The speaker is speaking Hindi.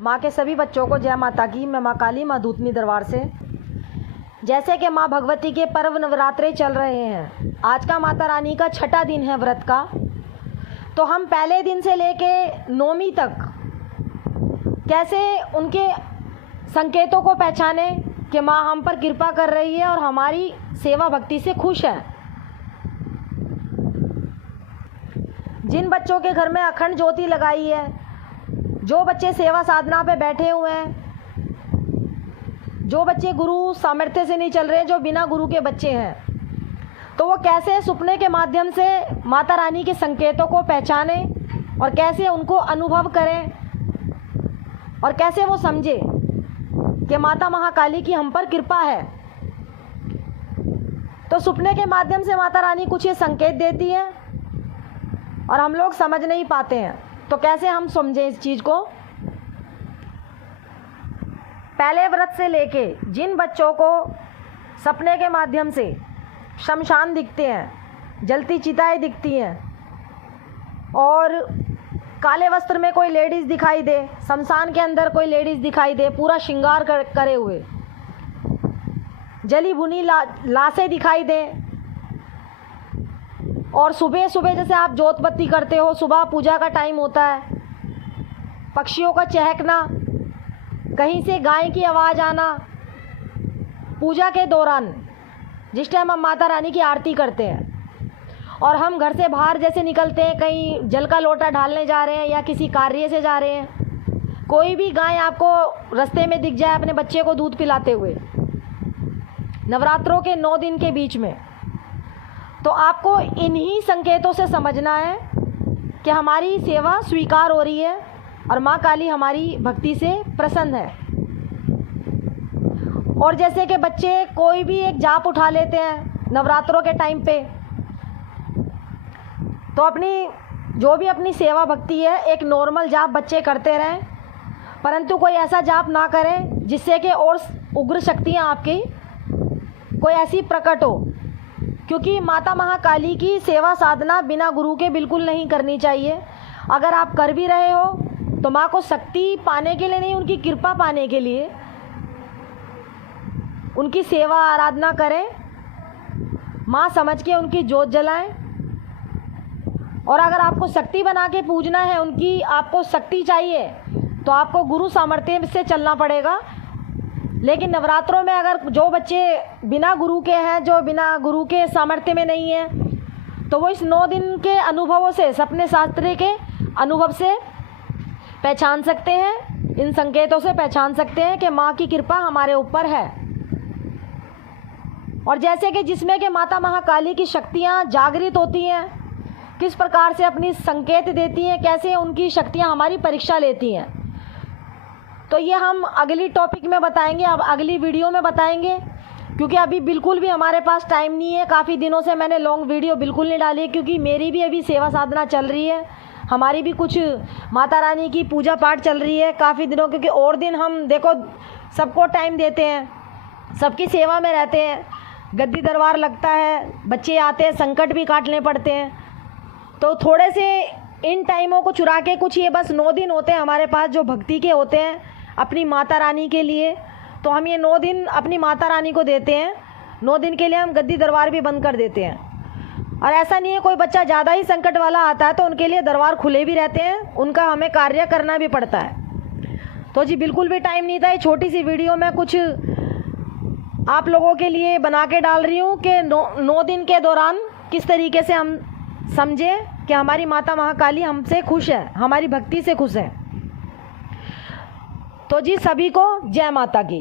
माँ के सभी बच्चों को जय माता की। मैं माँ काली, माँ दूतनी दरबार से। जैसे कि माँ भगवती के पर्व नवरात्रे चल रहे हैं, आज का माता रानी का छठा दिन है व्रत का। तो हम पहले दिन से लेके नौवीं तक कैसे उनके संकेतों को पहचाने कि माँ हम पर कृपा कर रही है और हमारी सेवा भक्ति से खुश है। जिन बच्चों के घर में अखंड ज्योति लगाई है, जो बच्चे सेवा साधना पे बैठे हुए हैं, जो बच्चे गुरु सामर्थ्य से नहीं चल रहे हैं, जो बिना गुरु के बच्चे हैं, तो वो कैसे सपने के माध्यम से माता रानी के संकेतों को पहचाने और कैसे उनको अनुभव करें और कैसे वो समझे कि माता महाकाली की हम पर कृपा है। तो सपने के माध्यम से माता रानी कुछ ये संकेत देती है और हम लोग समझ नहीं पाते हैं। तो कैसे हम समझें इस चीज़ को? पहले व्रत से लेके जिन बच्चों को सपने के माध्यम से शमशान दिखते हैं, जलती चिताएं दिखती हैं और काले वस्त्र में कोई लेडीज़ दिखाई दे, शमशान के अंदर कोई लेडीज़ दिखाई दे पूरा श्रृंगार करे हुए, जली भुनी लाशें दिखाई दे, और सुबह सुबह जैसे आप जोत बत्ती करते हो, सुबह पूजा का टाइम होता है, पक्षियों का चहकना, कहीं से गाय की आवाज़ आना, पूजा के दौरान जिस टाइम हम माता रानी की आरती करते हैं और हम घर से बाहर जैसे निकलते हैं, कहीं जल का लोटा ढालने जा रहे हैं या किसी कार्य से जा रहे हैं, कोई भी गाय आपको रास्ते में दिख जाए अपने बच्चे को दूध पिलाते हुए नवरात्रों के 9 दिन के बीच में, तो आपको इन्हीं संकेतों से समझना है कि हमारी सेवा स्वीकार हो रही है और माँ काली हमारी भक्ति से प्रसन्न है। और जैसे कि बच्चे कोई भी एक जाप उठा लेते हैं नवरात्रों के टाइम पे, तो अपनी जो भी अपनी सेवा भक्ति है एक नॉर्मल जाप बच्चे करते रहें, परंतु कोई ऐसा जाप ना करें जिससे कि और उग्र शक्तियाँ आपकी कोई ऐसी प्रकट हो, क्योंकि माता महाकाली की सेवा साधना बिना गुरु के बिल्कुल नहीं करनी चाहिए। अगर आप कर भी रहे हो तो माँ को शक्ति पाने के लिए नहीं, उनकी कृपा पाने के लिए उनकी सेवा आराधना करें, माँ समझ के उनकी जोत जलाएं। और अगर आपको शक्ति बना के पूजना है, उनकी आपको शक्ति चाहिए, तो आपको गुरु सामर्थ्य से चलना पड़ेगा। लेकिन नवरात्रों में अगर जो बच्चे बिना गुरु के हैं, जो बिना गुरु के सामर्थ्य में नहीं हैं, तो वो इस 9 दिन के अनुभवों से, सपने शास्त्र के अनुभव से पहचान सकते हैं, इन संकेतों से पहचान सकते हैं कि माँ की कृपा हमारे ऊपर है। और जैसे कि जिसमें कि माता महाकाली की शक्तियाँ जागृत होती हैं, किस प्रकार से अपनी संकेत देती हैं, कैसे उनकी शक्तियाँ हमारी परीक्षा लेती हैं, तो ये हम अगली टॉपिक में बताएंगे, अब अगली वीडियो में बताएंगे, क्योंकि अभी बिल्कुल भी हमारे पास टाइम नहीं है। काफ़ी दिनों से मैंने लॉन्ग वीडियो बिल्कुल नहीं डाली है, क्योंकि मेरी भी अभी सेवा साधना चल रही है, हमारी भी कुछ माता रानी की पूजा पाठ चल रही है काफ़ी दिनों, क्योंकि और दिन हम देखो सबको टाइम देते हैं, सबकी सेवा में रहते हैं, गद्दी दरबार लगता है, बच्चे आते हैं, संकट भी काटने पड़ते हैं, तो थोड़े से इन टाइमों को चुरा के कुछ ये बस 9 दिन होते हैं हमारे पास जो भक्ति के होते हैं अपनी माता रानी के लिए, तो हम ये 9 दिन अपनी माता रानी को देते हैं। 9 दिन के लिए हम गद्दी दरबार भी बंद कर देते हैं। और ऐसा नहीं है कोई बच्चा ज़्यादा ही संकट वाला आता है तो उनके लिए दरबार खुले भी रहते हैं, उनका हमें कार्य करना भी पड़ता है। तो जी बिल्कुल भी टाइम नहीं था, ये छोटी सी वीडियो मैं कुछ आप लोगों के लिए बना के डाल रही हूँ कि 9 दिन के दौरान किस तरीके से हम समझे कि हमारी माता महाकाली हमसे खुश है, हमारी भक्ति से खुश है। तो जी सभी को जय माता की।